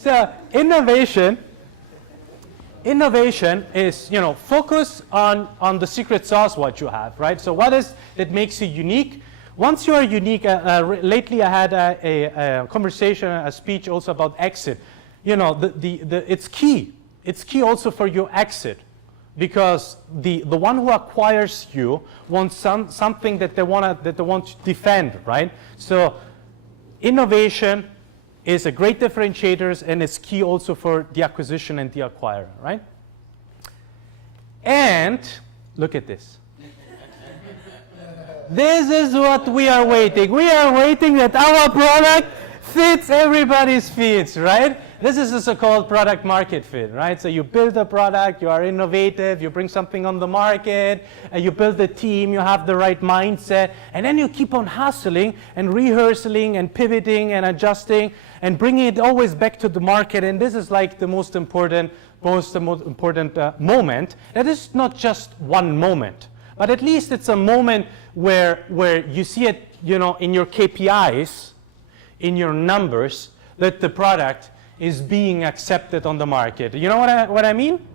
So innovation is, focus on the secret sauce what you have, right? So what is that makes you unique? Once you are unique, lately I had a conversation, a speech also about exit. It's key. It's key also for your exit, because the one who acquires you wants something that they want to defend, right? So innovation is a great differentiator, and it's key also for the acquisition and the acquirer, right? And look at this. This is what we are waiting. We are waiting that our product fits everybody's feet, right? This is the so-called product market fit, right? So you build a product, you are innovative, you bring something on the market, you build a team, you have the right mindset, and then you keep on hustling and rehearsing and pivoting and adjusting and bringing it always back to the market. And this is like the most important moment. That is not just one moment, but at least it's a moment where you see it, in your KPIs, in your numbers, that the product is being accepted on the market. You know what I mean?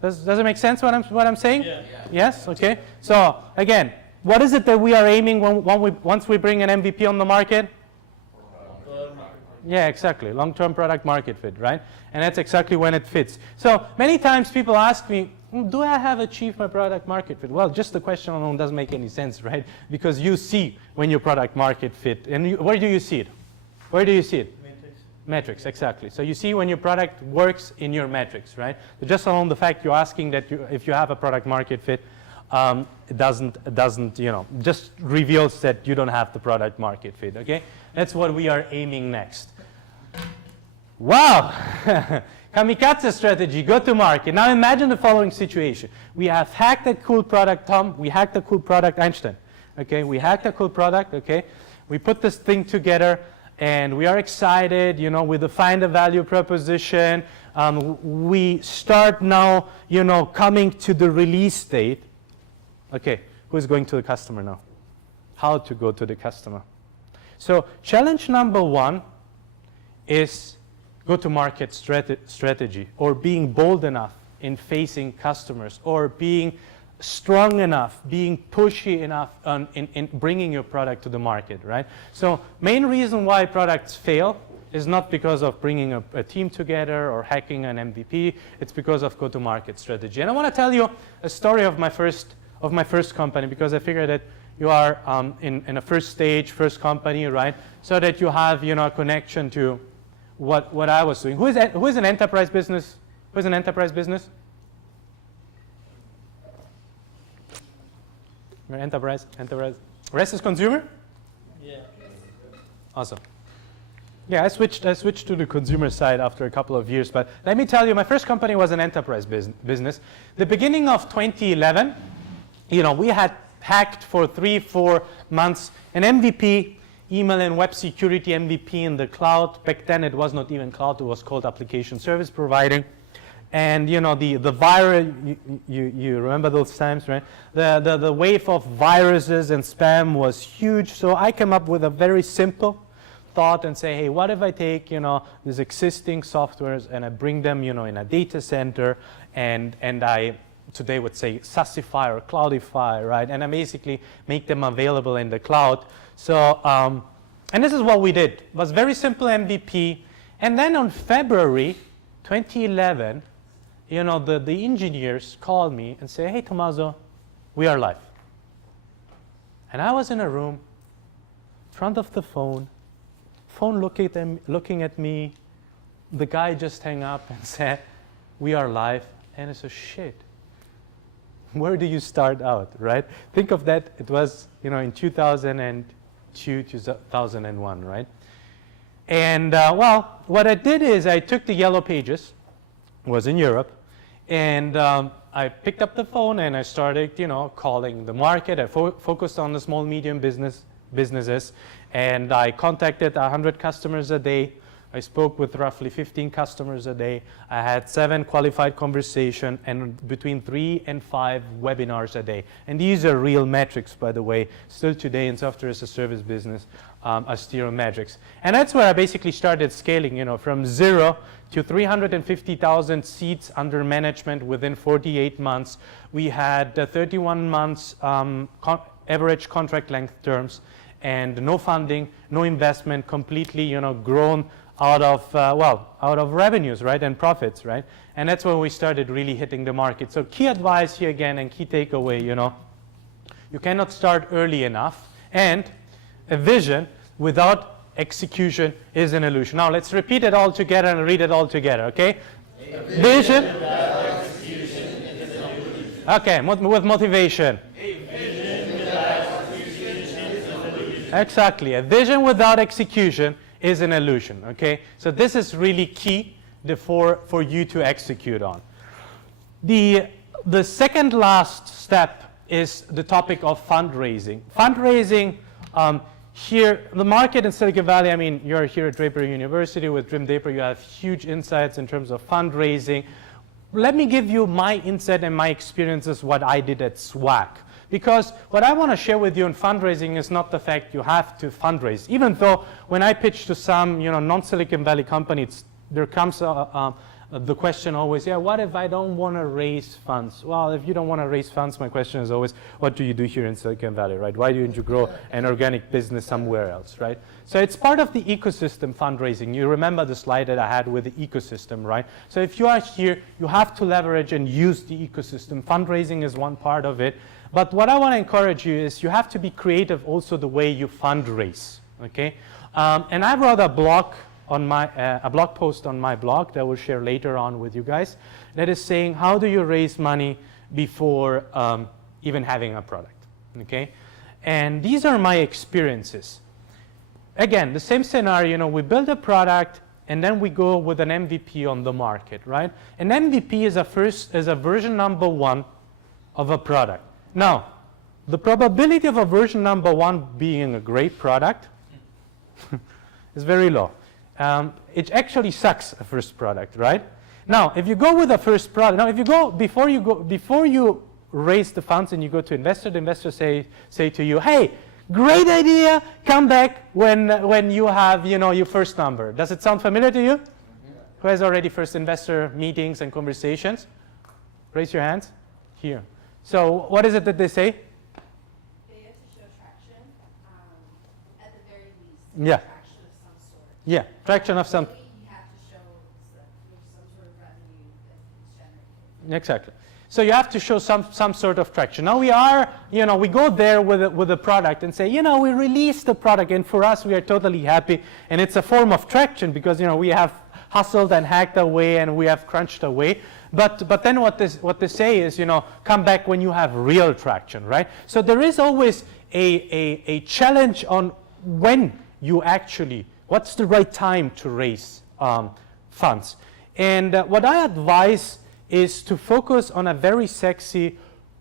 Does it make sense what I'm saying? Yeah. Yes? Okay. So again, what is it that we are aiming once we bring an MVP on the market? Yeah, exactly. Long-term product market fit, right? And that's exactly when it fits. So many times people ask me, do I have achieved my product market fit? Well, just the question alone doesn't make any sense, right? Because you see when your product market fit. And where do you see it? Where do you see it? Metrics, exactly. So you see when your product works in your metrics, right? So just alone the fact you're asking that if you have a product market fit, it doesn't, just reveals that you don't have the product market fit, okay? That's what we are aiming next. Wow! Kamikaze strategy, go to market. Now imagine the following situation. We have hacked a cool product, Tom. We hacked a cool product, Einstein. Okay, we hacked a cool product, okay? We put this thing together, and we are excited, we define the value proposition. We start now, coming to the release date. Okay, who's going to the customer now? How to go to the customer? So challenge number one is go-to-market strategy, or being bold enough in facing customers, or being strong enough, being pushy enough in bringing your product to the market, right? So main reason why products fail is not because of bringing a team together or hacking an MVP. It's because of go-to-market strategy. And I want to tell you a story of my first company, because I figured that you are in a first company, right? So that you have a connection to what I was doing. Who is an enterprise business? Who is an enterprise business? Enterprise. Rest is consumer? Yeah. Awesome. Yeah, I switched to the consumer side after a couple of years, but let me tell you, my first company was an enterprise business. The beginning of 2011, we had hacked for 3-4 months an MVP, email and web security MVP in the cloud. Back then it was not even cloud, it was called application service providing. And the virus, you remember those times, right? The wave of viruses and spam was huge. So I came up with a very simple thought and say, hey, what if I take these existing softwares and I bring them in a data center, and I today would say SaaSify or Cloudify, right? And I basically make them available in the cloud. So and this is what we did. It was very simple MVP. And then on February 2011. The engineers called me and say, hey, Tommaso, we are live. And I was in a room, in front of the phone looking at me. The guy just hung up and said, we are live. And I said, shit, where do you start out, right? Think of that. It was, in 2002, 2001, right? And, well, what I did is I took the yellow pages, was in Europe, and I picked up the phone and I started, calling the market. I focused on the small, medium businesses, and I contacted 100 customers a day, I spoke with roughly 15 customers a day. I had 7 qualified conversations and between 3 and 5 webinars a day. And these are real metrics, by the way, still today in software as a service business are still metrics. And that's where I basically started scaling, you know, from 0 to 350,000 seats under management within 48 months. We had 31 months average contract length terms, and no funding, no investment, completely, you know, grown out of, out of revenues, right, and profits, right? And that's when we started really hitting the market. So key advice here again, and key takeaway, you know, you cannot start early enough, and a vision without execution is an illusion. Now let's repeat it all together and read it all together, okay? Vision without execution is an illusion. Okay, with motivation. Exactly. A vision without execution is an illusion, okay? So this is really key for you to execute on. The second last step is the topic of fundraising. Fundraising, here, the market in Silicon Valley, I mean, you're here at Draper University with Tim Draper, you have huge insights in terms of fundraising. Let me give you my insight and my experiences, what I did at SWAC. Because what I want to share with you in fundraising is not the fact you have to fundraise. Even though when I pitch to some, you know, non-Silicon Valley companies, there comes the question always, yeah, what if I don't want to raise funds? Well, if you don't want to raise funds, my question is always, what do you do here in Silicon Valley, right? Why don't you grow an organic business somewhere else, right? So it's part of the ecosystem fundraising. You remember the slide that I had with the ecosystem, right? So if you are here, you have to leverage and use the ecosystem. Fundraising is one part of it. But what I want to encourage you is you have to be creative also the way you fundraise, okay? And I wrote a blog post on my blog that I will share later on with you guys that is saying how do you raise money before even having a product, okay? And these are my experiences. Again, the same scenario, you know, we build a product and then we go with an MVP on the market, right? An MVP is a version number 1 of a product. Now, the probability of a version number 1 being a great product is very low. It actually sucks, a first product, right? Now, if you go with a first product, now if you go, before you raise the funds and you go to investor, the investor say to you, hey, great idea, come back when you have, you know, your first number. Does it sound familiar to you? Mm-hmm. Who has already first investor meetings and conversations? Raise your hands. Here. So what is it that they say? They have to show traction, at the very least. Yeah. Traction of some sort. Yeah, traction of some. You have to show some sort of revenue that's generated. Exactly. So you have to show some sort of traction. Now we are, you know, we go there with a product and say, you know, we released the product, and for us we are totally happy, and it's a form of traction because, you know, we have hustled and hacked away and we have crunched away. But then what they say is, you know, come back when you have real traction, right? So there is always a challenge on when you actually, what's the right time to raise funds. And what I advise is to focus on a very sexy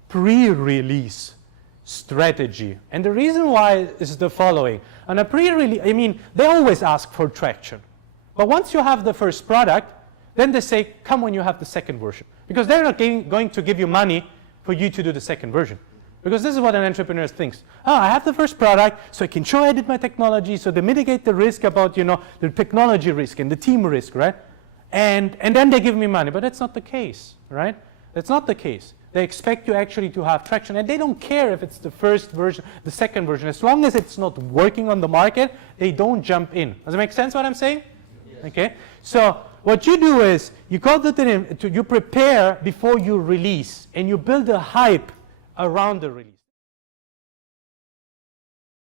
pre-release strategy. And the reason why is the following. On a pre-release, I mean, they always ask for traction. But once you have the first product, then they say, come when you have the second version. Because they're not going to give you money for you to do the second version. Because this is what an entrepreneur thinks. Oh, I have the first product, so I can show I did my technology, so they mitigate the risk about, you know, the technology risk and the team risk, right? And then they give me money. But that's not the case, right? That's not the case. They expect you actually to have traction, and they don't care if it's the first version, the second version. As long as it's not working on the market, they don't jump in. Does it make sense what I'm saying? Yes. Okay. So what you do is you you prepare before you release, and you build a hype around the release.